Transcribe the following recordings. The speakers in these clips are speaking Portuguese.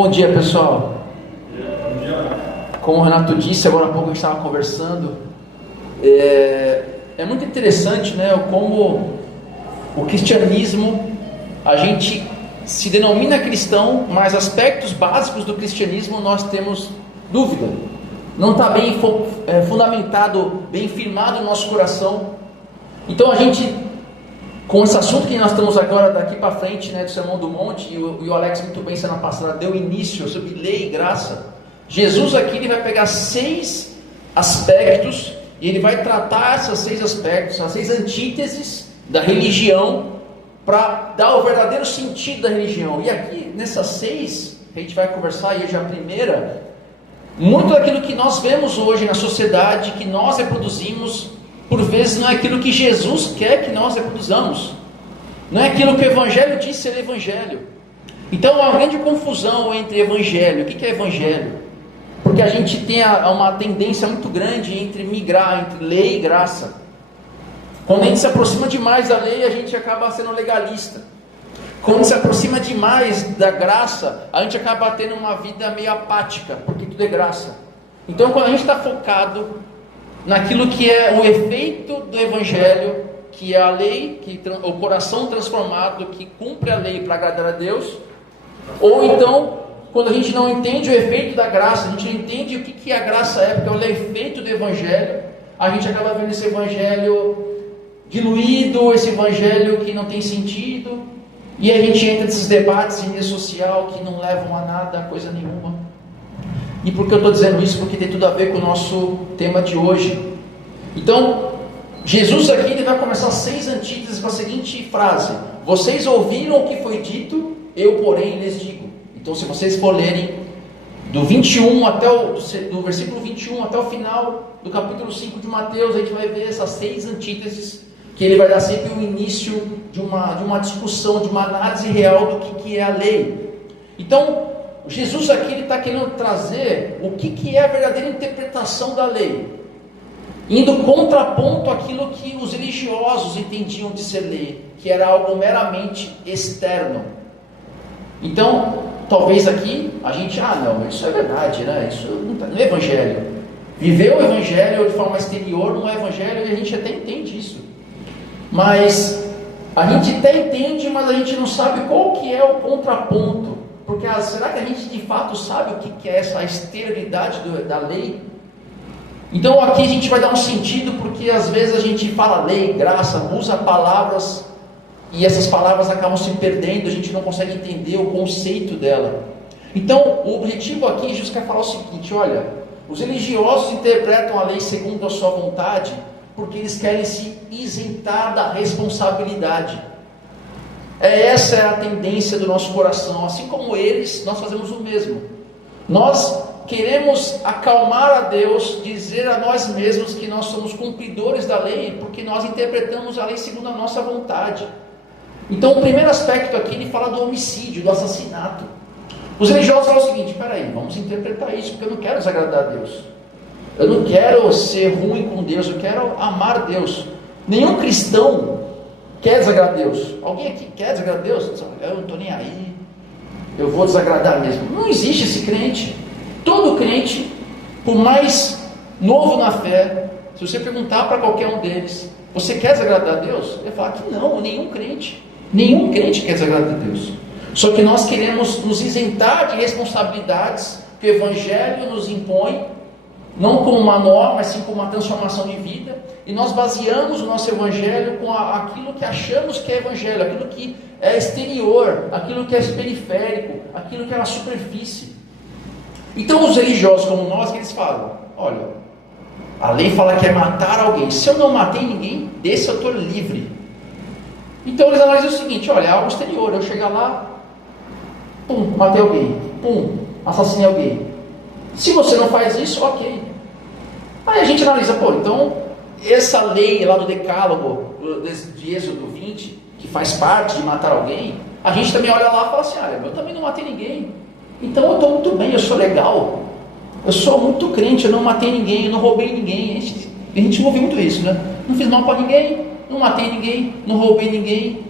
Bom dia, pessoal. Como o Renato disse, agora há pouco a gente estava conversando, é muito interessante, né, como o cristianismo, a gente se denomina cristão, mas aspectos básicos do cristianismo nós temos dúvida. Não está bem fundamentado, bem firmado no nosso coração. Então a gente, com esse assunto que nós estamos agora daqui para frente, né, do Sermão do Monte, e o Alex muito bem semana passada deu início sobre lei e graça. Jesus aqui ele vai pegar 6 aspectos e ele vai tratar esses 6 aspectos, as 6 antíteses da religião, para dar o verdadeiro sentido da religião. E aqui nessas 6 que a gente vai conversar, e hoje a primeira, muito daquilo que nós vemos hoje na sociedade, que nós reproduzimos, por vezes não é aquilo que Jesus quer que nós reproduzamos, não é aquilo que o Evangelho diz ser Evangelho. Então há uma grande confusão entre Evangelho. O que é Evangelho? Porque a gente tem uma tendência muito grande entre migrar entre lei e graça. Quando a gente se aproxima demais da lei, a gente acaba sendo legalista. Quando se aproxima demais da graça, a gente acaba tendo uma vida meio apática, porque tudo é graça. Então quando a gente está focado naquilo que é o efeito do Evangelho, que é a lei, o coração transformado, que cumpre a lei para agradar a Deus, ou então, quando a gente não entende o efeito da graça, a gente não entende o que a graça é, porque é o efeito do Evangelho, a gente acaba vendo esse Evangelho diluído, esse Evangelho que não tem sentido, e a gente entra nesses debates em rede social que não levam a nada, a coisa nenhuma. E por que eu estou dizendo isso? Porque tem tudo a ver com o nosso tema de hoje. Então, Jesus aqui ele vai começar 6 antíteses com a seguinte frase: vocês ouviram o que foi dito, eu porém lhes digo. Então se vocês for lerem do 21 do versículo 21 até o final do capítulo 5 de Mateus, a gente vai ver essas 6 antíteses, que ele vai dar sempre o início de uma discussão, de uma análise real do que é a lei. Então, Jesus aqui está querendo trazer o que é a verdadeira interpretação da lei, indo contraponto àquilo que os religiosos entendiam de ser lei, que era algo meramente externo. Então, talvez aqui a gente, não, isso é verdade, né? Isso não é Evangelho. Viver o Evangelho de forma exterior não é Evangelho, e a gente até entende isso. Mas a gente até entende, mas a gente não sabe qual que é o contraponto. Porque será que a gente de fato sabe o que é essa esterilidade da lei? Então aqui a gente vai dar um sentido, porque às vezes a gente fala lei, graça, usa palavras, e essas palavras acabam se perdendo, a gente não consegue entender o conceito dela. Então o objetivo aqui, Jesus quer falar o seguinte: olha, os religiosos interpretam a lei segundo a sua vontade, porque eles querem se isentar da responsabilidade. Essa é a tendência do nosso coração. Assim como eles, nós fazemos o mesmo. Nós queremos acalmar a Deus, dizer a nós mesmos que nós somos cumpridores da lei, porque nós interpretamos a lei segundo a nossa vontade. Então o primeiro aspecto aqui, ele fala do homicídio, do assassinato. Os religiosos falam o seguinte: peraí, vamos interpretar isso, porque eu não quero desagradar a Deus. Eu não quero ser ruim com Deus, eu quero amar Deus. Nenhum cristão quer desagradar Deus. Alguém aqui quer desagradar Deus? Eu não estou nem aí, eu vou desagradar mesmo. Não existe esse crente. Todo crente, por mais novo na fé, se você perguntar para qualquer um deles: você quer desagradar a Deus? Ele vai falar que não, nenhum crente quer desagradar a Deus. Só que nós queremos nos isentar de responsabilidades que o Evangelho nos impõe, não como uma norma, mas sim como uma transformação de vida, e nós baseamos o nosso Evangelho com aquilo que achamos que é Evangelho, aquilo que é exterior, aquilo que é periférico, aquilo que é na superfície. Então os religiosos como nós, que eles falam: olha, a lei fala que é matar alguém, se eu não matei ninguém, desse eu estou livre. Então eles analisam o seguinte: olha, é algo exterior, eu chegar lá, matei alguém, assassinei alguém. Se você não faz isso, ok. Aí a gente analisa, então essa lei lá do Decálogo, de Êxodo 20, que faz parte de matar alguém, a gente também olha lá e fala assim: eu também não matei ninguém, então eu estou muito bem, eu sou legal, eu sou muito crente, eu não matei ninguém, eu não roubei ninguém. A gente ouve muito isso, né? Não fiz mal para ninguém, não matei ninguém, não roubei ninguém,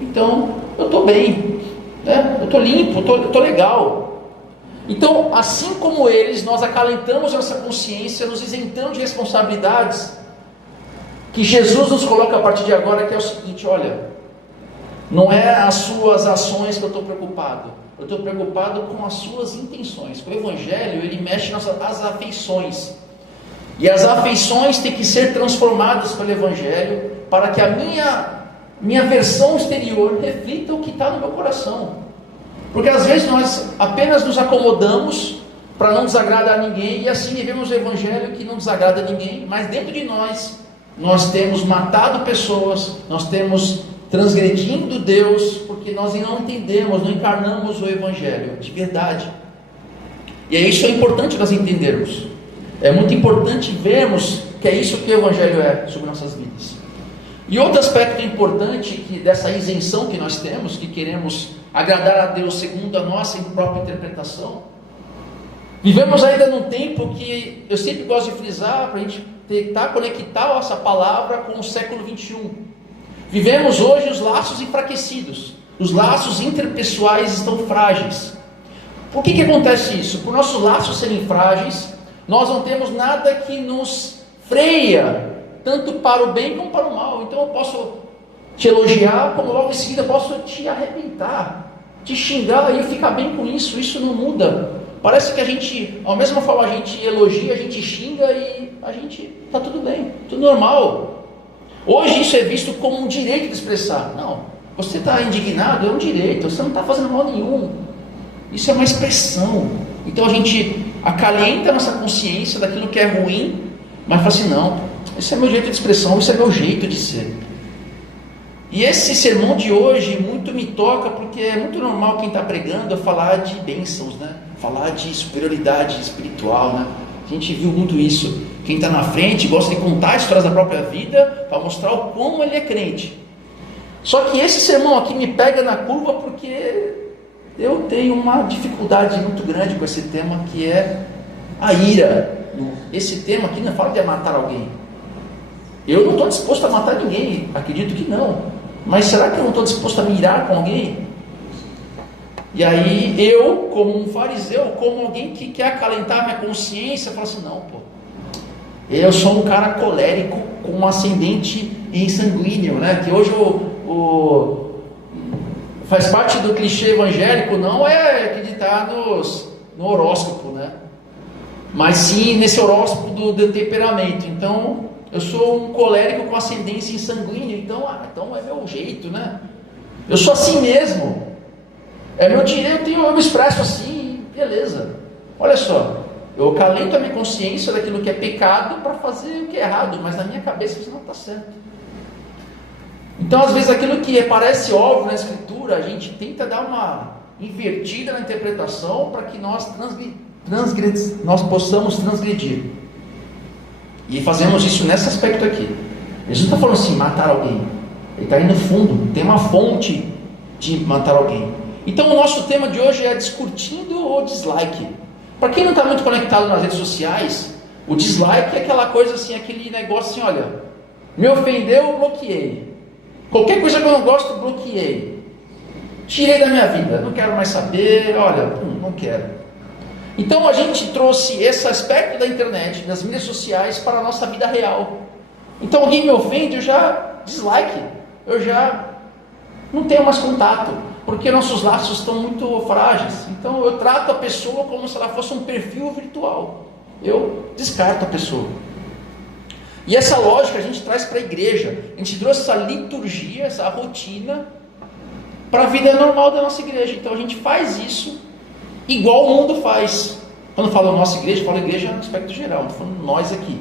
então eu estou bem, né? Eu estou limpo, eu estou legal. Então, assim como eles, nós acalentamos nossa consciência, nos isentando de responsabilidades, que Jesus nos coloca a partir de agora, que é o seguinte: olha, não é as suas ações que eu estou preocupado, eu estou preocupado com as suas intenções. O Evangelho, ele mexe nas afeições, e as afeições têm que ser transformadas pelo Evangelho, para que a minha versão exterior reflita o que está no meu coração. Porque às vezes nós apenas nos acomodamos para não desagradar ninguém, e assim vivemos o Evangelho que não desagrada ninguém, mas dentro de nós temos matado pessoas, nós temos transgredindo Deus, porque nós não entendemos, não encarnamos o Evangelho de verdade. E isso é importante nós entendermos. É muito importante vermos que é isso que o Evangelho é sobre nossas vidas. E outro aspecto importante dessa isenção que nós temos, que queremos agradar a Deus segundo a nossa própria interpretação, vivemos ainda num tempo que eu sempre gosto de frisar, para a gente tentar conectar essa palavra com o século 21. Vivemos hoje os laços enfraquecidos, os laços interpessoais estão frágeis. Por que acontece isso? Por nossos laços serem frágeis, nós não temos nada que nos freia, tanto para o bem como para o mal. Então eu posso te elogiar, como logo em seguida eu posso te arrebentar, te xingar, e eu ficar bem com isso. Isso não muda. Parece que a gente, ao mesma forma, a gente elogia, a gente xinga e a gente está tudo bem, tudo normal. Hoje isso é visto como um direito de expressar. Não, você está indignado, é um direito, você não está fazendo mal nenhum. Isso é uma expressão. Então a gente acalenta a nossa consciência daquilo que é ruim, mas fala assim: não, esse é meu jeito de expressão, esse é meu jeito de ser. E esse sermão de hoje muito me toca, porque é muito normal quem está pregando falar de bênçãos, né? Falar de superioridade espiritual, né? A gente viu muito isso. Quem está na frente gosta de contar histórias da própria vida para mostrar o quão ele é crente. Só que esse sermão aqui me pega na curva, porque eu tenho uma dificuldade muito grande com esse tema, que é a ira. Esse tema aqui não fala de matar alguém. Eu não estou disposto a matar ninguém, acredito que não. Mas será que eu não estou disposto a me irar com alguém? E aí eu, como um fariseu, como alguém que quer acalentar minha consciência, falo assim: não, pô, eu sou um cara colérico com um ascendente em sanguíneo, né? Que hoje faz parte do clichê evangélico, não é acreditar no horóscopo, né? Mas sim nesse horóscopo do temperamento. Então, eu sou um colérico com ascendência em sanguíneo, então é meu jeito, né? Eu sou assim mesmo, é meu direito, eu me expresso assim, beleza. Olha só, eu acalento a minha consciência daquilo que é pecado para fazer o que é errado, mas na minha cabeça isso não está certo. Então, às vezes, aquilo que parece óbvio na Escritura, a gente tenta dar uma invertida na interpretação para que nós possamos transgredir. E fazemos isso nesse aspecto aqui. Jesus não está falando assim, matar alguém. Ele está aí no fundo, tem uma fonte de matar alguém. Então o nosso tema de hoje é discutindo o dislike. Para quem não está muito conectado nas redes sociais, o dislike é aquela coisa assim, aquele negócio assim: olha, me ofendeu, bloqueei. Qualquer coisa que eu não gosto, bloqueei. Tirei da minha vida, não quero mais saber, olha, não quero. Então a gente trouxe esse aspecto da internet, das mídias sociais, para a nossa vida real. Então alguém me ofende, eu já dislike, eu já não tenho mais contato, porque nossos laços estão muito frágeis. Então eu trato a pessoa como se ela fosse um perfil virtual, eu descarto a pessoa. E essa lógica a gente traz para a igreja, a gente trouxe essa liturgia, essa rotina para a vida normal da nossa igreja. Então a gente faz isso igual o mundo faz. Quando eu falo nossa igreja, eu falo igreja no aspecto geral, não estou falando nós aqui.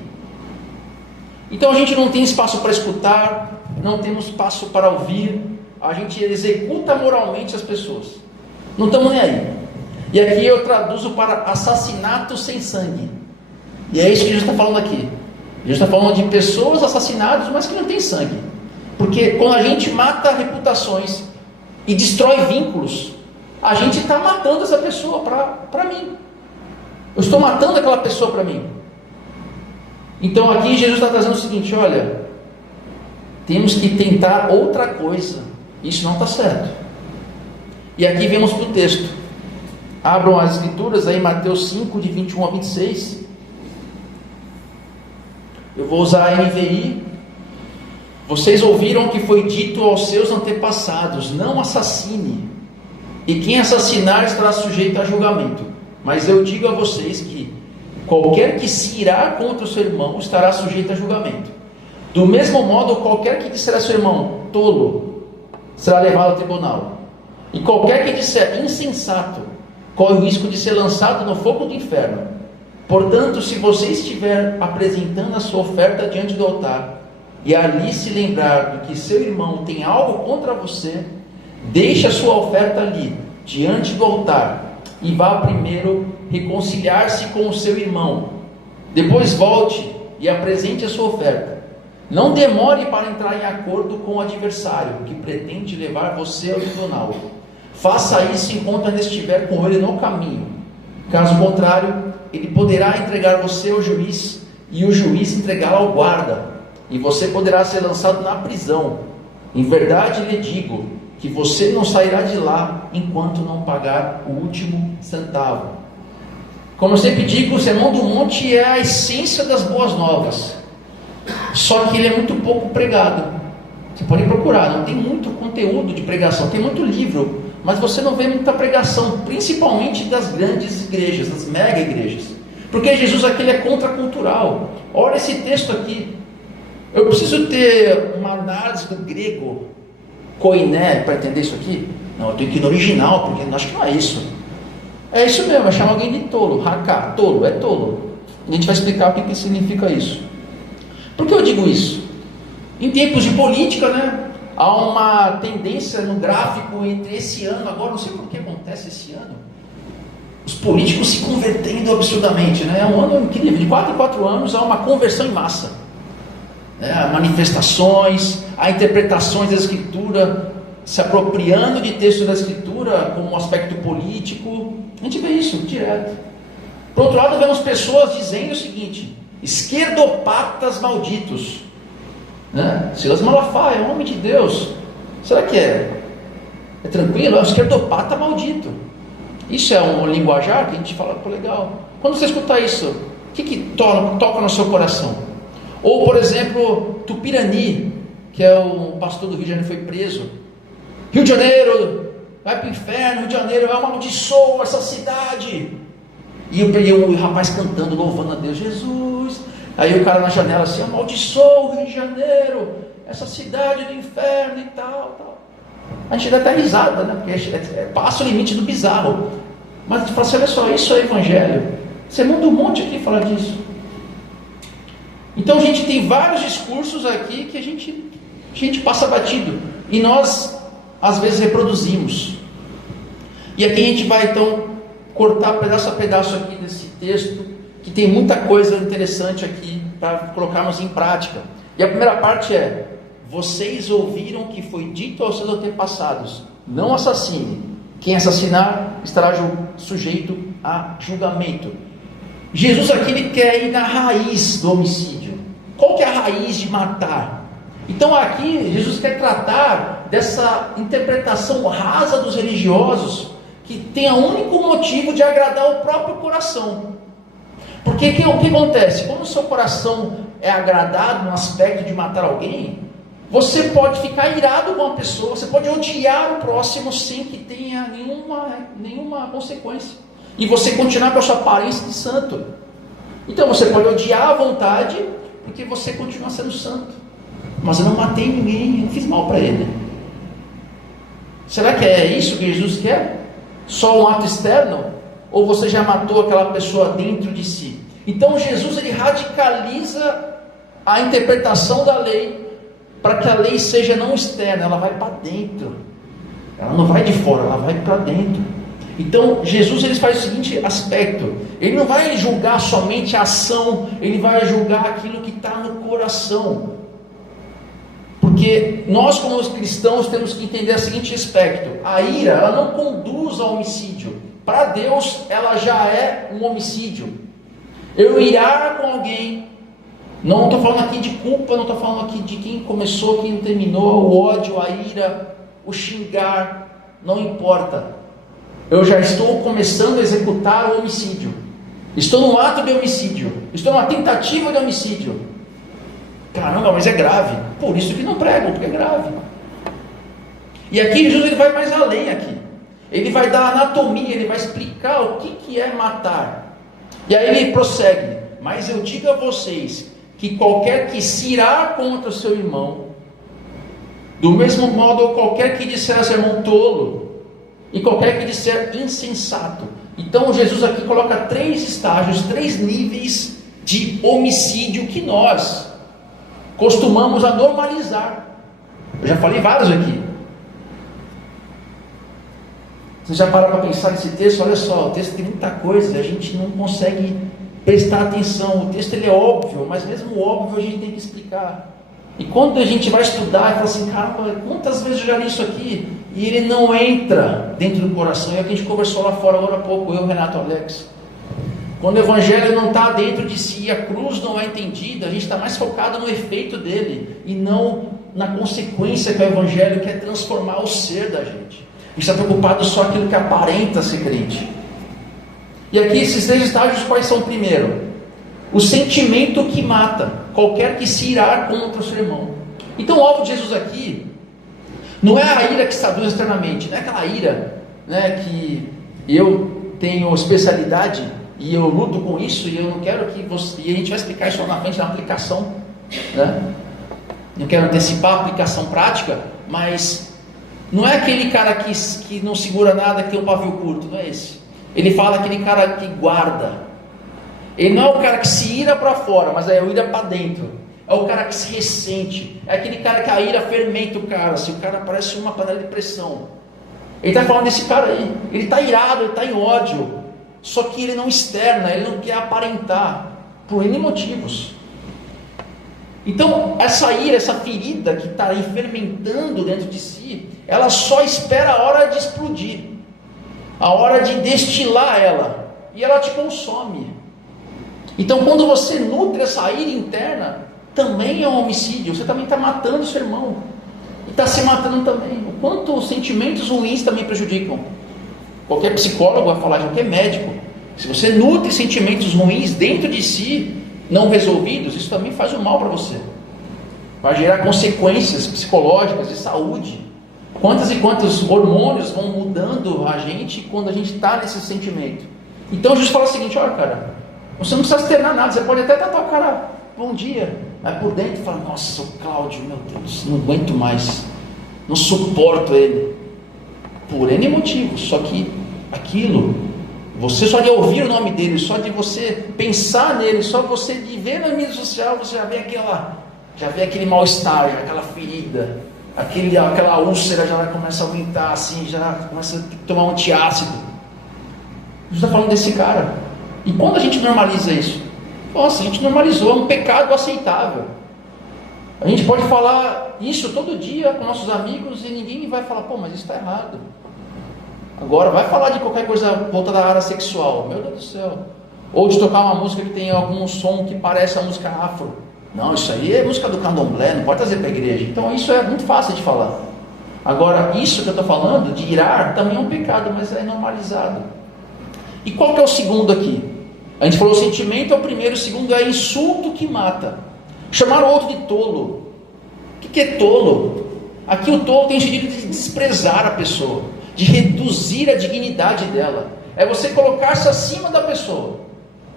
Então a gente não tem espaço para escutar, não temos espaço para ouvir, a gente executa moralmente as pessoas, não estamos nem aí. E aqui eu traduzo para assassinato sem sangue, e é isso que Jesus está falando aqui. Jesus está falando de pessoas assassinadas, mas que não tem sangue, porque quando a gente mata reputações e destrói vínculos, a gente está matando essa pessoa para mim. Eu estou matando aquela pessoa para mim. Então aqui Jesus está trazendo o seguinte: olha, temos que tentar outra coisa. Isso não está certo. E aqui vemos para o texto. Abram as escrituras aí, Mateus 5, de 21 a 26. Eu vou usar a NVI. Vocês ouviram o que foi dito aos seus antepassados: não assassine, e quem assassinar estará sujeito a julgamento. Mas eu digo a vocês que qualquer que se irá contra o seu irmão estará sujeito a julgamento. Do mesmo modo, qualquer que disser a seu irmão tolo será levado ao tribunal, e qualquer que disser insensato corre o risco de ser lançado no fogo do inferno. Portanto, se você estiver apresentando a sua oferta diante do altar, e ali se lembrar do que seu irmão tem algo contra você, deixe a sua oferta ali, diante do altar, e vá primeiro reconciliar-se com o seu irmão. Depois volte e apresente a sua oferta. Não demore para entrar em acordo com o adversário, que pretende levar você ao tribunal. Faça isso enquanto ainda estiver com ele no caminho. Caso contrário, ele poderá entregar você ao juiz, e o juiz entregá-lo ao guarda, e você poderá ser lançado na prisão. Em verdade lhe digo que você não sairá de lá enquanto não pagar o último centavo. Como eu sempre digo, o Sermão do Monte é a essência das boas novas, só que ele é muito pouco pregado. Você pode procurar, não tem muito conteúdo de pregação, tem muito livro, mas você não vê muita pregação, principalmente das grandes igrejas, das mega igrejas, porque Jesus aqui ele é contracultural. Olha esse texto aqui. Eu preciso ter uma análise do grego koiné para entender isso aqui? Não, eu tenho que ir no original, porque eu acho que não é isso. É isso mesmo, é chamar alguém de tolo. Haká, tolo, é tolo. A gente vai explicar o que significa isso. Por que eu digo isso? Em tempos de política, né, há uma tendência no gráfico entre esse ano, agora não sei por que acontece esse ano, os políticos se convertendo absurdamente, né? É um ano incrível, de 4 em 4 anos há uma conversão em massa, né? Manifestações, há interpretações da Escritura, se apropriando de textos da Escritura como um aspecto político. A gente vê isso direto. Por outro lado, vemos pessoas dizendo o seguinte: esquerdopatas malditos, né? Silas Malafaia, é um homem de Deus. Será que é tranquilo? É um esquerdopata maldito. Isso é um linguajar que a gente fala, pô, legal. Quando você escuta isso, o que toca no seu coração? Ou, por exemplo, Tupirani, que é o pastor do Rio de Janeiro, foi preso. Rio de Janeiro vai para o inferno, Rio de Janeiro é uma maldição, essa cidade. E o rapaz cantando, louvando a Deus, Jesus. Aí o cara na janela assim: amaldiçoa o Rio de Janeiro, essa cidade do inferno e tal. A gente dá até risada, né? Porque passa o limite do bizarro. Mas a gente fala assim: olha só, isso é evangelho. Sermão do Monte aqui fala disso. Então a gente tem vários discursos aqui que a gente passa batido, e nós às vezes reproduzimos. E aqui a gente vai então cortar pedaço a pedaço aqui desse texto, que tem muita coisa interessante aqui para colocarmos em prática. E a primeira parte é: vocês ouviram que foi dito aos seus antepassados: não assassine, quem assassinar estará sujeito a julgamento. Jesus aqui ele quer ir na raiz do homicídio. Qual que é a raiz de matar? Então aqui Jesus quer tratar dessa interpretação rasa dos religiosos, que tem o único motivo de agradar o próprio coração. Porque o que acontece? Quando o seu coração é agradado no aspecto de matar alguém, você pode ficar irado com a pessoa, você pode odiar o próximo sem que tenha nenhuma consequência, e você continuar com a sua aparência de santo. Então você pode odiar à vontade, porque você continua sendo santo. Mas eu não matei ninguém, eu não fiz mal para ele. Será que é isso que Jesus quer? Só um ato externo? Ou você já matou aquela pessoa dentro de si? Então Jesus ele radicaliza a interpretação da lei, para que a lei seja não externa, ela vai para dentro. Ela não vai de fora, ela vai para dentro. Então Jesus ele faz o seguinte aspecto: ele não vai julgar somente a ação, ele vai julgar aquilo que está no coração. Porque nós, como os cristãos, temos que entender o seguinte aspecto: a ira ela não conduz ao homicídio. Para Deus ela já é um homicídio. Eu irar com alguém, não estou falando aqui de culpa, não estou falando aqui de quem começou, quem terminou, o ódio, a ira, o xingar, não importa. eu já estou começando a executar o homicídio. Estou no ato de homicídio. Estou numa tentativa de homicídio. Caramba, mas é grave. Por isso que não pregam, porque é grave. E aqui Jesus ele vai mais além aqui. Ele vai dar anatomia, ele vai explicar o que é matar. E aí ele prossegue. Mas eu digo a vocês que qualquer que se irá contra o seu irmão, do mesmo modo qualquer que disser a seu irmão tolo, e qualquer que disser insensato. Então Jesus aqui coloca 3 estágios, 3 níveis de homicídio que nós costumamos a normalizar. Eu já falei vários aqui. Você já parou para pensar nesse texto? Olha só, o texto tem muita coisa, a gente não consegue prestar atenção. O texto ele é óbvio, mas mesmo óbvio a gente tem que explicar. E quando a gente vai estudar e fala assim, caramba, quantas vezes eu já li isso aqui? E ele não entra dentro do coração. É o que a gente conversou lá fora agora há pouco, eu, Renato, Alex. Quando o evangelho não está dentro de si, a cruz não é entendida, a gente está mais focado no efeito dele e não na consequência que o evangelho quer transformar o ser da gente. A gente está preocupado só aquilo que aparenta ser crente. E aqui esses 3 estágios quais são? Primeiro, o sentimento que mata qualquer que se irá contra o seu irmão. Então o alvo de Jesus aqui não é a ira que se traduz externamente, não é aquela ira, né, que eu tenho especialidade e eu luto com isso e eu não quero que você... E a gente vai explicar isso lá na frente na aplicação, né? Não quero antecipar a aplicação prática, mas não é aquele cara que não segura nada, que tem um pavio curto, não é esse. Ele fala aquele cara que guarda. Ele não é o cara que se ira para fora, mas é o ira para dentro. É o cara que se ressente. É aquele cara que a ira fermenta o cara. Assim, o cara parece uma panela de pressão. Ele está falando desse cara aí. Ele está irado, ele está em ódio. Só que ele não externa, ele não quer aparentar. Por N motivos. Então, essa ira, essa ferida que está aí fermentando dentro de si, ela só espera a hora de explodir. A hora de destilar ela. E ela te consome. Então, quando você nutre essa ira interna, também é um homicídio. Você também está matando o seu irmão. E está se matando também. O quanto os sentimentos ruins também prejudicam. Qualquer psicólogo vai falar, qualquer médico. Se você nutre sentimentos ruins dentro de si, não resolvidos, isso também faz um mal para você. Vai gerar consequências psicológicas de saúde. Quantas e quantos hormônios vão mudando a gente quando a gente está nesse sentimento. Então Jesus fala o seguinte, olha cara, você não precisa externar nada, você pode até tatuar a cara, bom dia, mas por dentro fala, nossa, o Cláudio, meu Deus, não aguento mais, não suporto ele, por N motivos, só que aquilo, você só de ouvir o nome dele, só de você pensar nele, só você de ver na mídia social, você já vê aquele mal-estar, aquela ferida, aquela úlcera já começa a aumentar assim, já começa a ter que tomar um antiácido. Jesus está falando desse cara. E quando a gente normaliza isso? Nossa, a gente normalizou, é um pecado aceitável. A gente pode falar isso todo dia com nossos amigos e ninguém vai falar, pô, mas isso está errado. Agora, vai falar de qualquer coisa voltada à área sexual, meu Deus do céu. Ou de tocar uma música que tem algum som que parece a música afro. Não, isso aí é música do candomblé, não pode trazer para a igreja. Então isso é muito fácil de falar. Agora, isso que eu estou falando, de irar, também é um pecado, mas é normalizado. E qual que é o segundo aqui? A gente falou o sentimento é o primeiro, o segundo é insulto que mata. Chamar o outro de tolo. O que é tolo? Aqui o tolo tem sentido de desprezar a pessoa, de reduzir a dignidade dela. É você colocar-se acima da pessoa.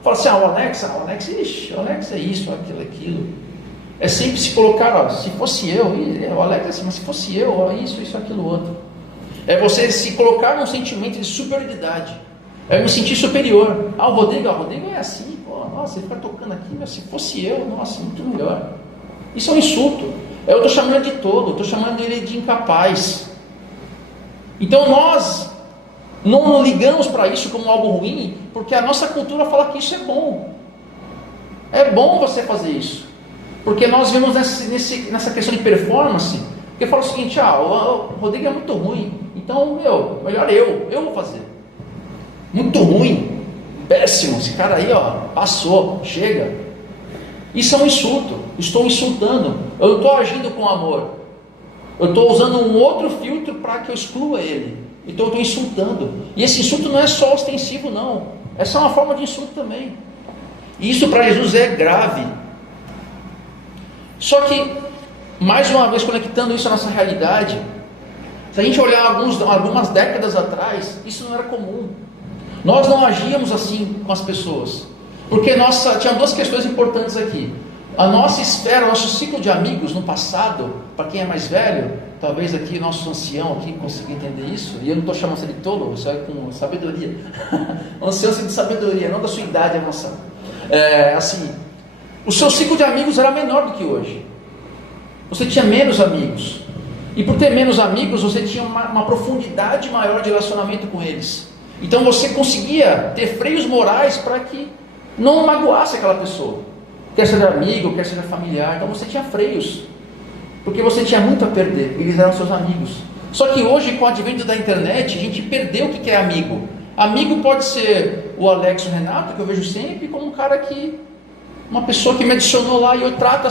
Fala assim, o Alex, ixi, o Alex é isso, aquilo. É sempre se colocar, se fosse eu, o Alex é assim, mas se fosse eu, isso, aquilo, outro. É você se colocar num sentimento de superioridade. É me sentir superior. O Rodrigo é assim, nossa, ele fica tocando aqui, mas se fosse eu, nossa, muito melhor. Isso é um insulto. Eu estou chamando de tolo, estou chamando ele de incapaz. Então nós não ligamos para isso como algo ruim, porque a nossa cultura fala que isso é bom. É bom você fazer isso. Porque nós vemos nessa questão de performance, que fala o seguinte, o Rodrigo é muito ruim, então, melhor eu vou fazer. Muito ruim, péssimo, esse cara aí, passou, chega. Isso é um insulto, estou insultando, eu estou agindo com amor. Eu estou usando um outro filtro para que eu exclua ele. Então eu estou insultando. E esse insulto não é só ostensivo, não. Essa é uma forma de insulto também. E isso para Jesus é grave. Só que, mais uma vez, conectando isso à nossa realidade, se a gente olhar algumas décadas atrás, isso não era comum. Nós não agíamos assim com as pessoas. Porque tinha duas questões importantes aqui. A nossa esfera, o nosso ciclo de amigos no passado, para quem é mais velho, talvez aqui nosso ancião aqui consiga entender isso, e eu não estou chamando você de tolo, isso é com sabedoria. Ancião de sabedoria, não da sua idade avançada. Assim, o seu ciclo de amigos era menor do que hoje. Você tinha menos amigos. E por ter menos amigos, você tinha uma profundidade maior de relacionamento com eles. Então você conseguia ter freios morais para que não magoasse aquela pessoa. Quer seja amigo, quer seja familiar. Então você tinha freios. Porque você tinha muito a perder. Eles eram seus amigos. Só que hoje, com o advento da internet, a gente perdeu o que é amigo. Amigo pode ser o Alex e o Renato, que eu vejo sempre, como um cara que... uma pessoa que me adicionou lá e eu trato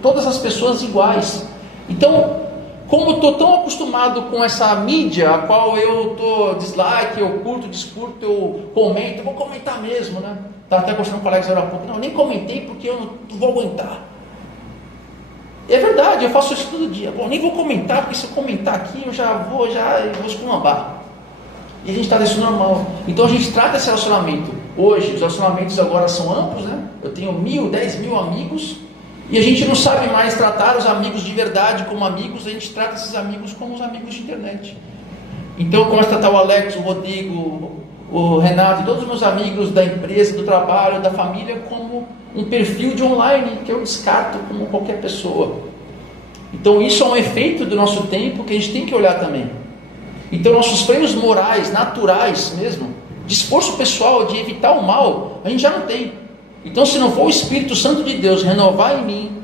todas as pessoas iguais. Então, como eu estou tão acostumado com essa mídia, a qual eu dou dislike, eu curto, descurto, eu comento, vou comentar mesmo, né? Estava até conversando com o Alex agora há pouco, não, nem comentei porque eu não vou aguentar. É verdade, eu faço isso todo dia. Bom, nem vou comentar, porque se eu comentar aqui, eu vou esculambar. E a gente está nesse normal. Então a gente trata esse relacionamento. Hoje, os relacionamentos agora são amplos, né? Eu tenho 1.000, 10.000 amigos. E a gente não sabe mais tratar os amigos de verdade como amigos. A gente trata esses amigos como os amigos de internet. Então eu começo a tratar o Alex, o Rodrigo, o Renato, todos os meus amigos da empresa, do trabalho, da família, como um perfil de online, que eu descarto como qualquer pessoa. Então isso é um efeito do nosso tempo que a gente tem que olhar também. Então nossos freios morais, naturais mesmo, de esforço pessoal, de evitar o mal, a gente já não tem. Então se não for o Espírito Santo de Deus renovar em mim,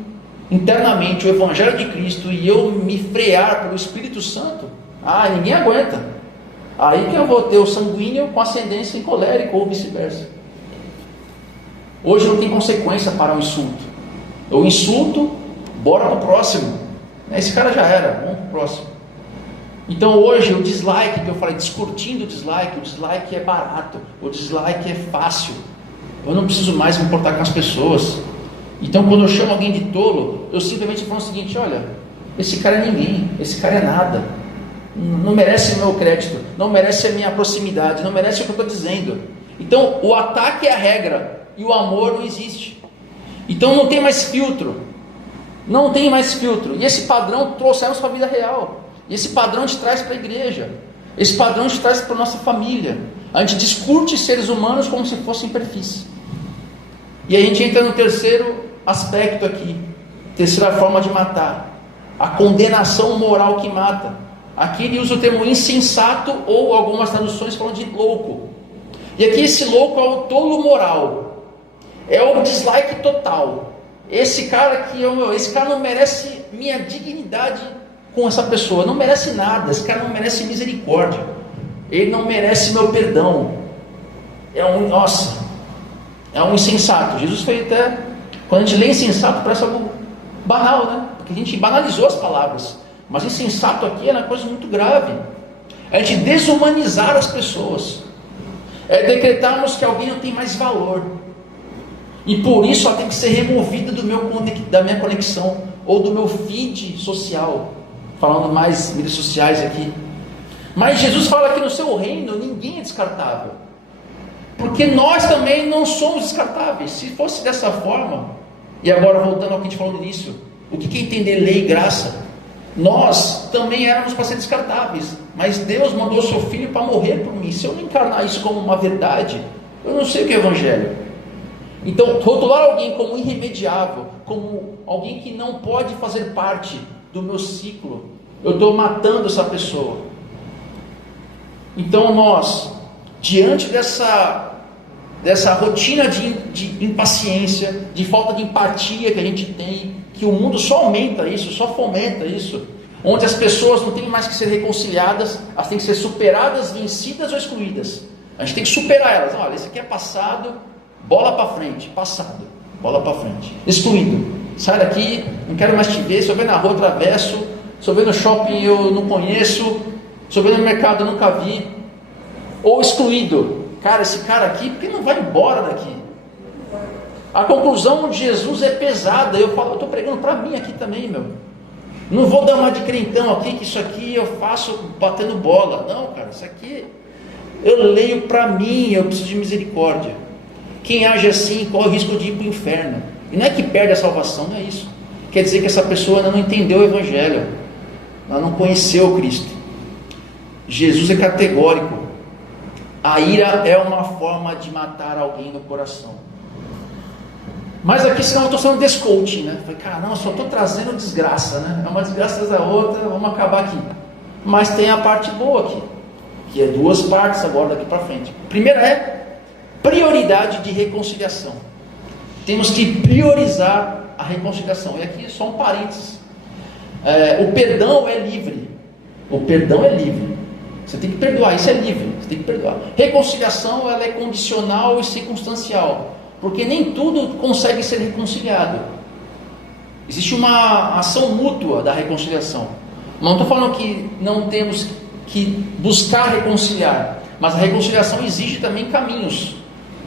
internamente, o Evangelho de Cristo, e eu me frear pelo Espírito Santo, ninguém aguenta. Aí que eu vou ter o sanguíneo com ascendência em colérico ou vice-versa. Hoje não tem consequência para o insulto. Eu insulto, bora pro próximo. Esse cara já era, vamos pro próximo. Então hoje o dislike que eu falei, descurtindo o dislike é barato, o dislike é fácil. Eu não preciso mais me importar com as pessoas. Então quando eu chamo alguém de tolo, eu simplesmente falo o seguinte: olha, esse cara é ninguém, esse cara é nada, não merece o meu crédito, não merece a minha proximidade, não merece o que eu estou dizendo. Então o ataque é a regra e o amor não existe. Então não tem mais filtro, não tem mais filtro. E esse padrão trouxemos para a vida real. E esse padrão te traz para a igreja, esse padrão te traz para a nossa família. A gente discute seres humanos como se fossem perfis. E a gente entra no terceiro aspecto aqui, terceira forma de matar, a condenação moral que mata. Aqui ele usa o termo insensato, ou algumas traduções falam de louco. E aqui esse louco é o tolo moral, é o dislike total. Esse cara não merece minha dignidade com essa pessoa, não merece nada, esse cara não merece misericórdia, ele não merece meu perdão, é um insensato. Jesus foi até, quando a gente lê insensato, parece algo banal, né? Porque a gente banalizou as palavras, mas insensato aqui é uma coisa muito grave. A gente desumanizar as pessoas, é decretarmos que alguém não tem mais valor, e por isso ela tem que ser removida da minha conexão, ou do meu feed social, falando mais mídias sociais aqui. Mas Jesus fala que no seu reino ninguém é descartável, porque nós também não somos descartáveis. Se fosse dessa forma, e agora voltando ao que a gente falou no início, o que é entender lei e graça? Nós também éramos para ser descartáveis, mas Deus mandou o seu Filho para morrer por mim. Se eu não encarnar isso como uma verdade, eu não sei o que é Evangelho. Então, rotular alguém como irremediável, como alguém que não pode fazer parte do meu ciclo, eu estou matando essa pessoa. Então nós, diante dessa rotina de impaciência, de falta de empatia que a gente tem, que o mundo só aumenta isso, só fomenta isso, onde as pessoas não têm mais que ser reconciliadas, elas têm que ser superadas, vencidas ou excluídas. A gente tem que superar elas. Olha, esse aqui é passado, bola para frente, passado, bola para frente, excluído, sai daqui, não quero mais te ver, se eu ver na rua eu atravesso, se eu ver no shopping eu não conheço, Se eu ver no mercado, eu nunca vi. Ou excluído. Cara, esse cara aqui, por que não vai embora daqui? A conclusão de Jesus é pesada. Eu estou pregando para mim aqui também, meu. Não vou dar uma de crentão aqui, que isso aqui eu faço batendo bola. Não, cara, isso aqui eu leio para mim, eu preciso de misericórdia. Quem age assim corre o risco de ir para o inferno. E não é que perde a salvação, não é isso. Quer dizer que essa pessoa ainda não entendeu o Evangelho. Ela não conheceu Cristo. Jesus é categórico. A ira é uma forma de matar alguém no coração. Mas aqui senão eu estou sendo descoaching, né? Falei, cara, não, eu só estou trazendo desgraça, né? É uma desgraça da outra, vamos acabar aqui. Mas tem a parte boa aqui, que é duas partes agora daqui para frente. A primeira é prioridade de reconciliação. Temos que priorizar a reconciliação. E aqui só um parênteses. O perdão é livre. O perdão é livre. Você tem que perdoar, isso é livre. Você tem que perdoar. Reconciliação, ela é condicional e circunstancial. Porque nem tudo consegue ser reconciliado. Existe uma ação mútua da reconciliação. Não estou falando que não temos que buscar reconciliar, mas a reconciliação exige também caminhos,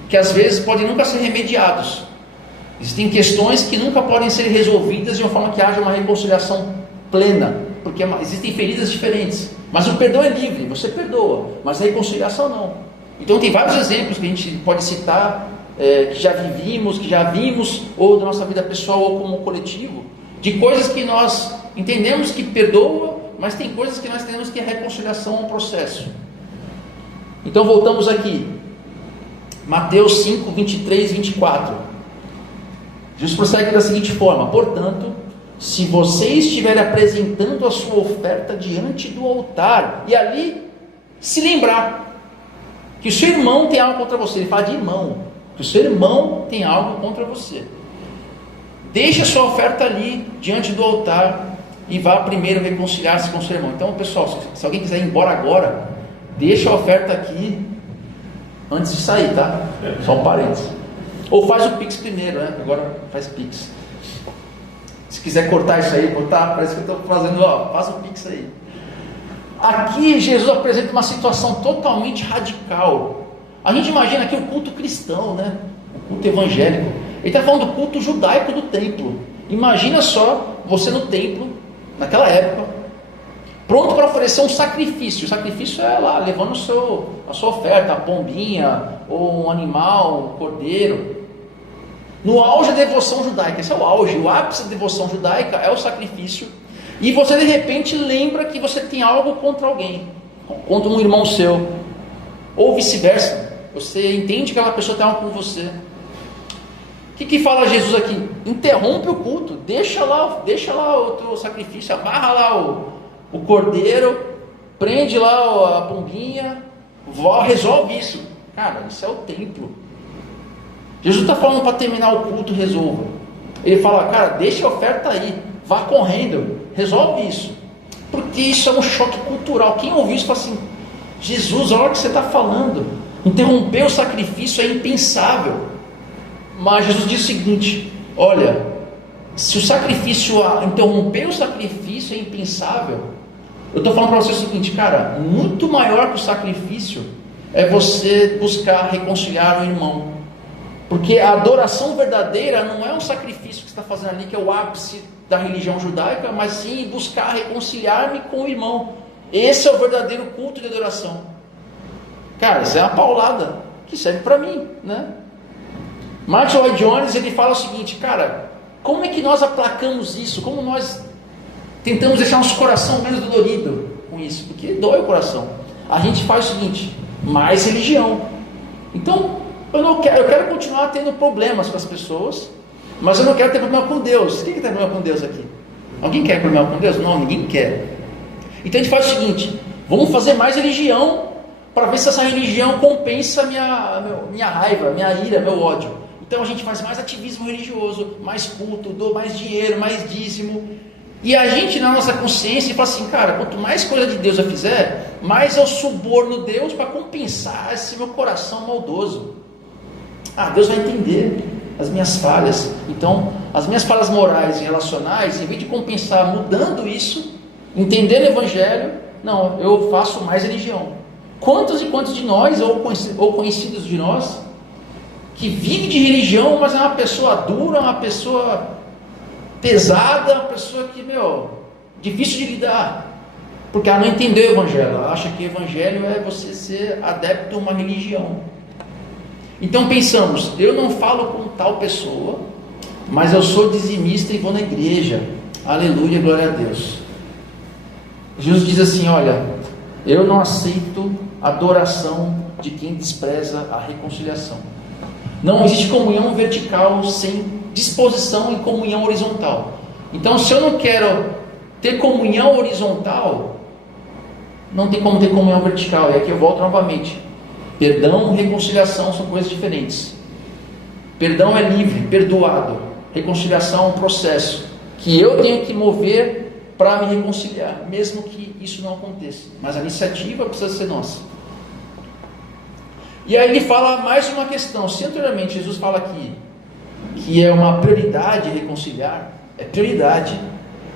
que às vezes podem nunca ser remediados. Existem questões que nunca podem ser resolvidas de uma forma que haja uma reconciliação plena, porque existem feridas diferentes. Mas o perdão é livre, você perdoa, mas a reconciliação não. Então tem vários exemplos que a gente pode citar, que já vivimos, que já vimos, ou da nossa vida pessoal ou como coletivo, de coisas que nós entendemos que perdoa, mas tem coisas que nós entendemos que a reconciliação é um processo. Então voltamos aqui, Mateus 5, 23, 24. Jesus prossegue da seguinte forma: portanto, se você estiver apresentando a sua oferta diante do altar, e ali se lembrar que o seu irmão tem algo contra você, ele fala de irmão, que o seu irmão tem algo contra você, deixe a sua oferta ali diante do altar e vá primeiro reconciliar-se com o seu irmão. Então, pessoal, se alguém quiser ir embora agora, deixa a oferta aqui antes de sair, tá? Só um parênteses. Ou faz o Pix primeiro, né? Agora faz Pix. Se quiser cortar isso aí, parece que eu estou fazendo, faz o Pix aí. Aqui Jesus apresenta uma situação totalmente radical. A gente imagina aqui o culto cristão, né? O culto evangélico. Ele está falando do culto judaico do templo. Imagina só você no templo, naquela época, pronto para oferecer um sacrifício. O sacrifício é lá, levando a sua oferta, a pombinha, ou um animal, um cordeiro. No auge da devoção judaica, esse é o auge, o ápice da devoção judaica é o sacrifício. E você de repente lembra que você tem algo contra alguém, contra um irmão seu, ou vice-versa. Você entende que aquela pessoa tem algo com você. O que fala Jesus aqui? Interrompe o culto, deixa lá o teu sacrifício, amarra lá o cordeiro, prende lá a pombinha, resolve isso. Cara, isso é o templo. Jesus está falando para terminar o culto, resolva. Ele fala, cara, deixa a oferta aí, vá correndo, resolve isso. Porque isso é um choque cultural. Quem ouviu isso fala assim, Jesus, olha o que você está falando. Interromper o sacrifício é impensável. Mas Jesus diz o seguinte, olha, se o sacrifício, interromper o sacrifício é impensável, eu estou falando para você o seguinte, cara, muito maior que o sacrifício é você buscar reconciliar o irmão. Porque a adoração verdadeira não é um sacrifício que você está fazendo ali, que é o ápice da religião judaica, mas sim buscar reconciliar-me com o irmão. Esse é o verdadeiro culto de adoração. Cara, isso é uma paulada que serve para mim, né? Martin Lloyd Jones, ele fala o seguinte, cara, como é que nós aplacamos isso? Como nós tentamos deixar nosso coração menos dolorido com isso? Porque dói o coração. A gente faz o seguinte, mais religião. Então, eu quero continuar tendo problemas com as pessoas, mas eu não quero ter problema com Deus. Quem tem problema com Deus aqui? Alguém quer problema com Deus? Não, ninguém quer. Então a gente faz o seguinte, vamos fazer mais religião para ver se essa religião compensa minha raiva, minha ira, meu ódio. Então a gente faz mais ativismo religioso, mais culto, dou mais dinheiro, mais dízimo. E a gente na nossa consciência fala assim, cara, quanto mais coisa de Deus eu fizer, mais eu suborno Deus para compensar esse meu coração maldoso. Deus vai entender as minhas falhas. Então, as minhas falhas morais e relacionais, em vez de compensar mudando isso, entendendo o Evangelho, Não, eu faço mais religião. Quantos e quantos de nós, ou conhecidos de nós, que vive de religião, mas é uma pessoa dura, uma pessoa pesada, uma pessoa que, difícil de lidar. Porque ela não entendeu o evangelho, ela acha que o evangelho é você ser adepto a uma religião. Então pensamos, eu não falo com tal pessoa, mas eu sou dizimista e vou na igreja. Aleluia, glória a Deus. Jesus diz assim, olha, eu não aceito adoração de quem despreza a reconciliação. Não existe comunhão vertical sem disposição em comunhão horizontal. Então, se eu não quero ter comunhão horizontal, não tem como ter comunhão vertical. E aqui eu volto novamente. Perdão e reconciliação são coisas diferentes. Perdão é livre, perdoado. Reconciliação é um processo que eu tenho que mover para me reconciliar, mesmo que isso não aconteça. Mas a iniciativa precisa ser nossa. E aí ele fala mais uma questão. Se anteriormente Jesus fala aqui que é uma prioridade reconciliar, é prioridade.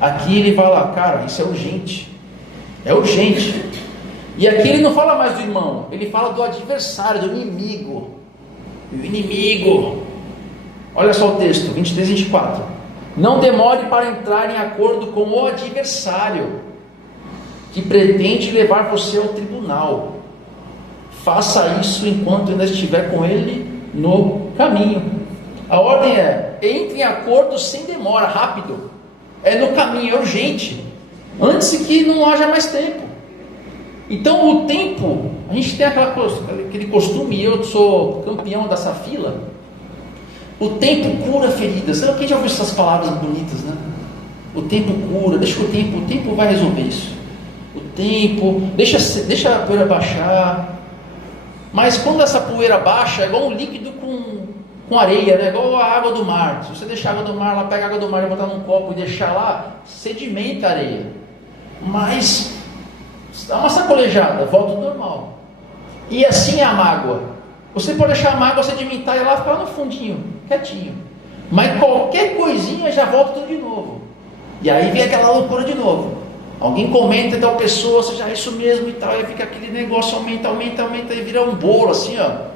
Aqui ele fala, cara, isso é urgente. É urgente. E aqui ele não fala mais do irmão, ele fala do adversário, do inimigo. O inimigo. Olha só o texto, 23 e 24. Não demore para entrar em acordo com o adversário, que pretende levar você ao tribunal. Faça isso enquanto ainda estiver com ele no caminho. A ordem é, entre em acordo sem demora, rápido. É no caminho, é urgente. Antes que não haja mais tempo. Então o tempo, a gente tem aquele costume, e eu sou campeão dessa fila. O tempo cura feridas. Quem já ouviu essas palavras bonitas, né? O tempo cura, deixa o tempo vai resolver isso. O tempo, deixa a poeira baixar. Mas quando essa poeira baixa, é igual um líquido com areia, né? Igual a água do mar. Se você deixar a água do mar, ela pega a água do mar e botar num copo e deixar lá, sedimenta a areia. Mas dá uma sacolejada, volta ao normal. E assim é a mágoa. Você pode deixar a mágoa sedimentar e ela ficar no fundinho, quietinho. Mas qualquer coisinha já volta tudo de novo. E aí vem aquela loucura de novo. Alguém comenta tal pessoa, seja isso mesmo e tal, e fica aquele negócio, aumenta, e vira um bolo assim, ó.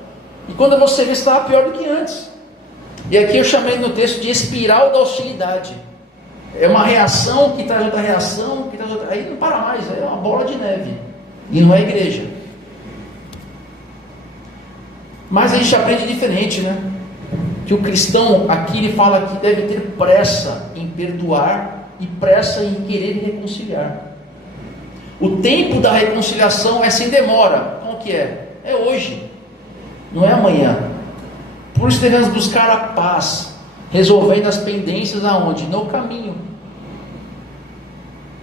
E quando você vê, você estava pior do que antes. E aqui eu chamei no texto de espiral da hostilidade. É uma reação que traz outra reação, que traz outra. Aí não para mais, é uma bola de neve. E não é igreja. Mas a gente aprende diferente, né? Que o cristão, aqui ele fala que deve ter pressa em perdoar e pressa em querer reconciliar. O tempo da reconciliação é sem demora. Então o que é? É hoje, não é amanhã. Por isso devemos buscar a paz, resolvendo as pendências aonde? No caminho.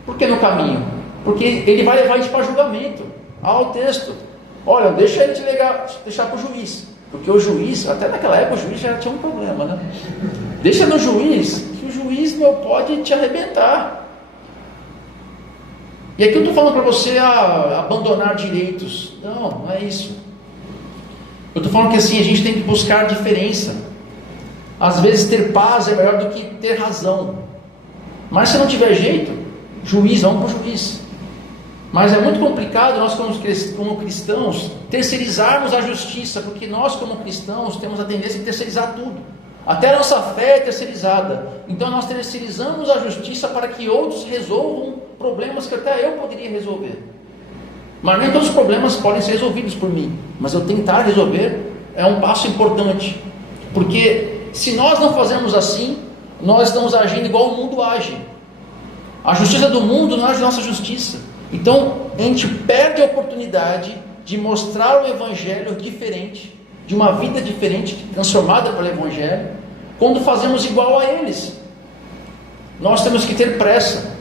Por que no caminho? Porque ele vai levar a gente para julgamento. Olha o texto. Olha, deixa ele deixar para o juiz. Porque o juiz, até naquela época o juiz já tinha um problema, né? Deixa no juiz, que o juiz pode te arrebentar. E aqui eu estou falando para você abandonar direitos. Não é isso. Eu estou falando que assim, a gente tem que buscar diferença. Às vezes ter paz é melhor do que ter razão. Mas se não tiver jeito, juiz, vamos para o juiz. Mas é muito complicado nós como cristãos terceirizarmos a justiça, porque nós como cristãos temos a tendência de terceirizar tudo. Até a nossa fé é terceirizada. Então nós terceirizamos a justiça para que outros resolvam problemas que até eu poderia resolver. Mas nem todos os problemas podem ser resolvidos por mim. Mas eu tentar resolver é um passo importante. Porque se nós não fazemos assim, nós estamos agindo igual o mundo age. A justiça do mundo não é a nossa justiça. Então, a gente perde a oportunidade de mostrar o Evangelho diferente, de uma vida diferente, transformada pelo Evangelho, quando fazemos igual a eles. Nós temos que ter pressa.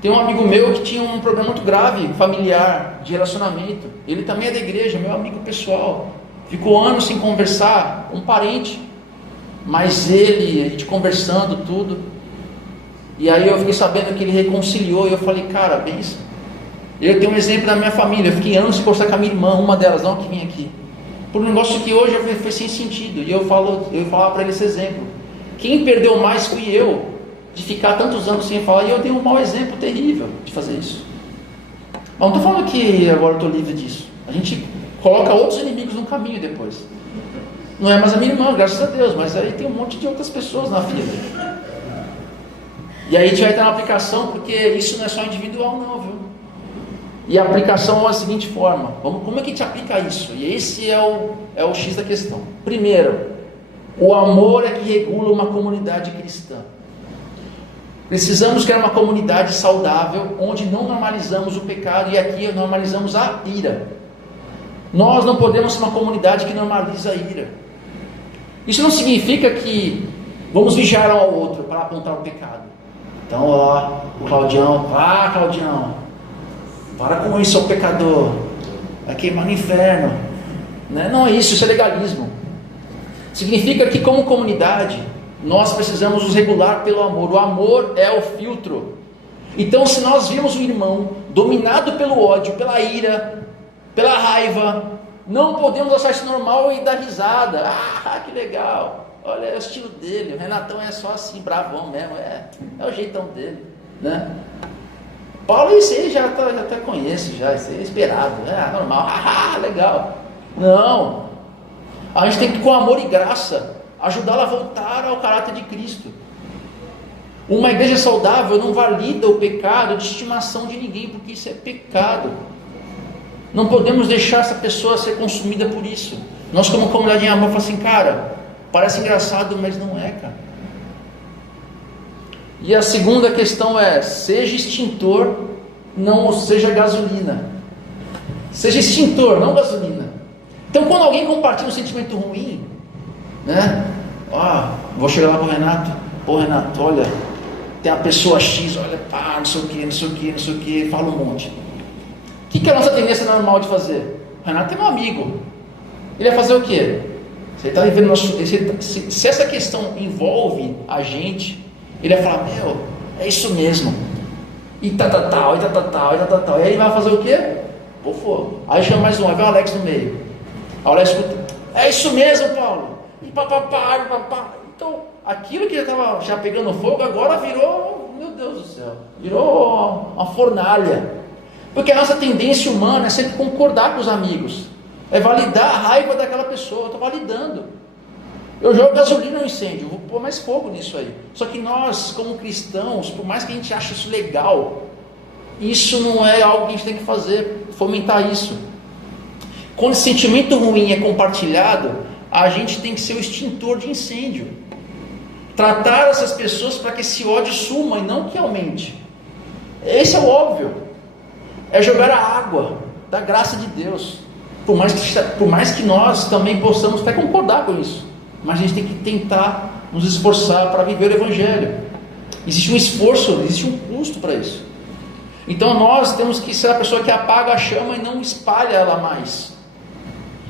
Tem um amigo meu que tinha um problema muito grave, familiar, de relacionamento. Ele também é da igreja, meu amigo pessoal. Ficou anos sem conversar, um parente. Mas ele, a gente conversando, tudo. E aí eu fiquei sabendo que ele reconciliou, e eu falei, cara, benção. Eu tenho um exemplo da minha família, eu fiquei anos sem conversar com a minha irmã, uma delas, não que vinha aqui. Por um negócio que hoje foi sem sentido. E eu falava para ele esse exemplo. Quem perdeu mais fui eu, de ficar tantos anos sem falar, e eu dei um mau exemplo terrível de fazer isso. Mas não estou falando que agora eu estou livre disso. A gente coloca outros inimigos no caminho depois. Não é mais a minha irmã, graças a Deus, mas aí tem um monte de outras pessoas na fila. E aí a gente vai ter uma aplicação, porque isso não é só individual não, viu? E a aplicação é a seguinte forma: como é que a gente aplica isso? E esse é o X da questão. Primeiro, o amor é que regula uma comunidade cristã. Precisamos criar uma comunidade saudável, onde não normalizamos o pecado, e aqui normalizamos a ira. Nós não podemos ser uma comunidade que normaliza a ira. Isso não significa que vamos vigiar um ao outro para apontar o pecado. Então, ó, o Claudião, Claudião, para com isso, seu pecador, vai queimar no inferno. Não é isso, isso é legalismo. Significa que, como comunidade, nós precisamos nos regular pelo amor. O amor é o filtro. Então, se nós vimos um irmão dominado pelo ódio, pela ira, pela raiva, não podemos achar isso normal e dar risada. Ah, que legal! Olha, é o estilo dele. O Renatão é só assim, bravão mesmo. É o jeitão dele, né? Paulo, isso aí já até conhece, já, isso aí é esperado, normal. Ah, legal. Não. A gente tem que, com amor e graça, ajudá-la a voltar ao caráter de Cristo. Uma igreja saudável não valida o pecado de estimação de ninguém, porque isso é pecado. Não podemos deixar essa pessoa ser consumida por isso. Nós, como comunidade em amor, falamos assim, cara, parece engraçado, mas não é, cara. E a segunda questão é: seja extintor, não seja gasolina. Seja extintor, não gasolina. Então, quando alguém compartilha um sentimento ruim, vou chegar lá com o Renato. Pô, Renato, olha, tem a pessoa X, olha, pá, não sei o que, fala um monte. O que é a nossa tendência normal de fazer? O Renato é meu amigo. Ele vai fazer o quê? Se ele está vivendo se essa questão envolve a gente, ele vai falar, é isso mesmo. E tal. E aí vai fazer o quê? Pô, aí chama mais um, aí vai o Alex no meio. Aí o Alex escuta, é isso mesmo, Paulo. E papapá. Então, aquilo que estava já pegando fogo, agora virou, meu Deus do céu, virou uma fornalha. Porque a nossa tendência humana é sempre concordar com os amigos, é validar a raiva daquela pessoa. Eu estou validando, eu jogo gasolina no incêndio, vou pôr mais fogo nisso aí. Só que nós, como cristãos, por mais que a gente ache isso legal, isso não é algo que a gente tem que fazer, fomentar isso. Quando esse sentimento ruim é compartilhado, a gente tem que ser o extintor de incêndio, tratar essas pessoas para que esse ódio suma e não que aumente. Esse é o óbvio. É jogar a água da graça de Deus, por mais que nós também possamos até concordar com isso, mas a gente tem que tentar nos esforçar para viver o Evangelho. Existe um esforço, existe um custo para isso. Então nós temos que ser a pessoa que apaga a chama e não espalha ela mais.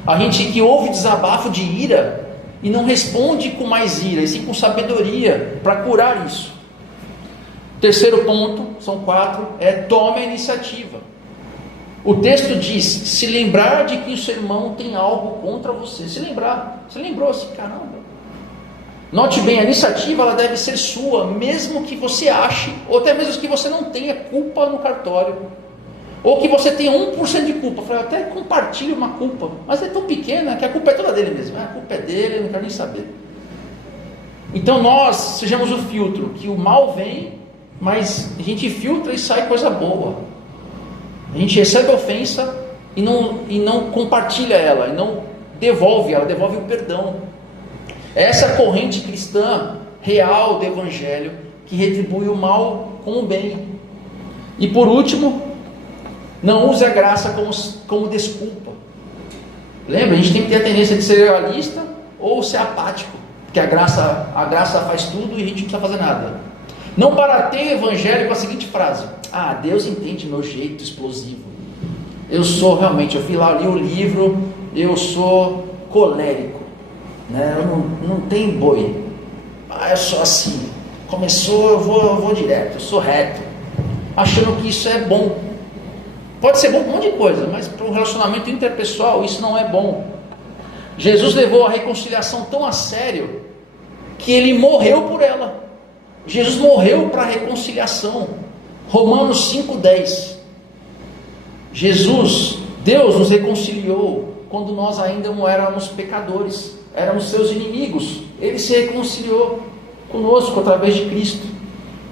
A gente que ouve desabafo de ira e não responde com mais ira, e sim com sabedoria para curar isso. Terceiro ponto, são 4, tome a iniciativa. O texto diz, se lembrar de que o seu irmão tem algo contra você. Se lembrar, você lembrou assim, caramba. Note bem, a iniciativa ela deve ser sua, mesmo que você ache, ou até mesmo que você não tenha culpa no cartório, ou que você tenha 1% de culpa. Eu até compartilho uma culpa, mas é tão pequena que a culpa é toda dele mesmo. A culpa é dele, eu não quero nem saber. Então nós sejamos o filtro, que o mal vem, mas a gente filtra e sai coisa boa. A gente recebe a ofensa e não compartilha ela, e não devolve ela, devolve o perdão. Essa é a corrente cristã real do Evangelho, que retribui o mal com o bem. E por último, não use a graça como desculpa. Lembra, a gente tem que ter a tendência de ser legalista ou ser apático, porque a graça faz tudo e a gente não precisa fazer nada. Não barateie o Evangelho com a seguinte frase: Deus entende meu jeito explosivo. Eu fui lá, li o livro, eu sou colérico, eu não tem boi. Eu sou assim, começou, eu vou direto, eu sou reto, achando que isso é bom. Pode ser bom para um monte de coisa, mas para um relacionamento interpessoal isso não é bom. Jesus levou a reconciliação tão a sério que ele morreu por ela. Jesus morreu para a reconciliação. Romanos 5,10. Jesus, Deus nos reconciliou quando nós ainda não éramos pecadores, éramos seus inimigos. Ele se reconciliou conosco através de Cristo.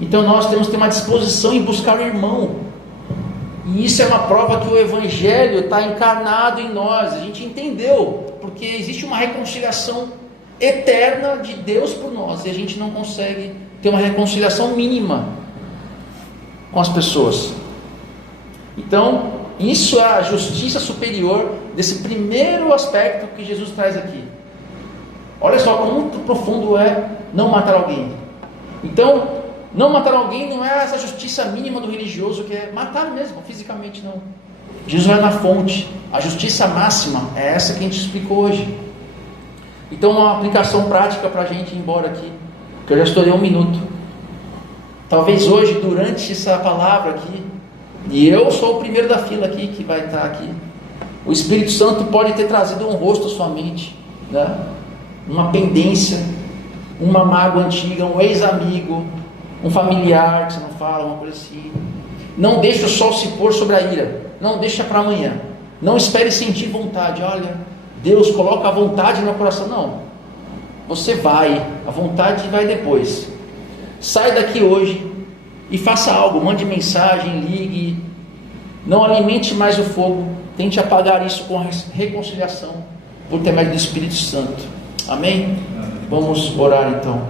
Então nós temos que ter uma disposição em buscar o irmão. E isso é uma prova que o Evangelho está encarnado em nós. A gente entendeu, porque existe uma reconciliação eterna de Deus por nós, e a gente não consegue ter uma reconciliação mínima com as pessoas. Então, isso é a justiça superior desse primeiro aspecto que Jesus traz aqui. Olha só como profundo é não matar alguém. Então, não matar alguém não é essa justiça mínima do religioso, que é matar mesmo, fisicamente não. Jesus vai na fonte. A justiça máxima é essa que a gente explicou hoje. Então, uma aplicação prática para a gente ir embora aqui, que eu já estourei 1 minuto. Talvez hoje, durante essa palavra aqui, e eu sou o primeiro da fila aqui que vai estar aqui, o Espírito Santo pode ter trazido um rosto à sua mente, né? Uma pendência, uma mágoa antiga, um ex-amigo, um familiar que você não fala, uma coisa assim. Não deixe o sol se pôr sobre a ira, não deixa para amanhã. Não espere sentir vontade. Olha, Deus coloca a vontade no meu coração. Não, você vai, a vontade vai depois. Sai daqui hoje e faça algo, mande mensagem, ligue. Não alimente mais o fogo, tente apagar isso com a reconciliação, por intermédio do Espírito Santo. Amém? Vamos orar então.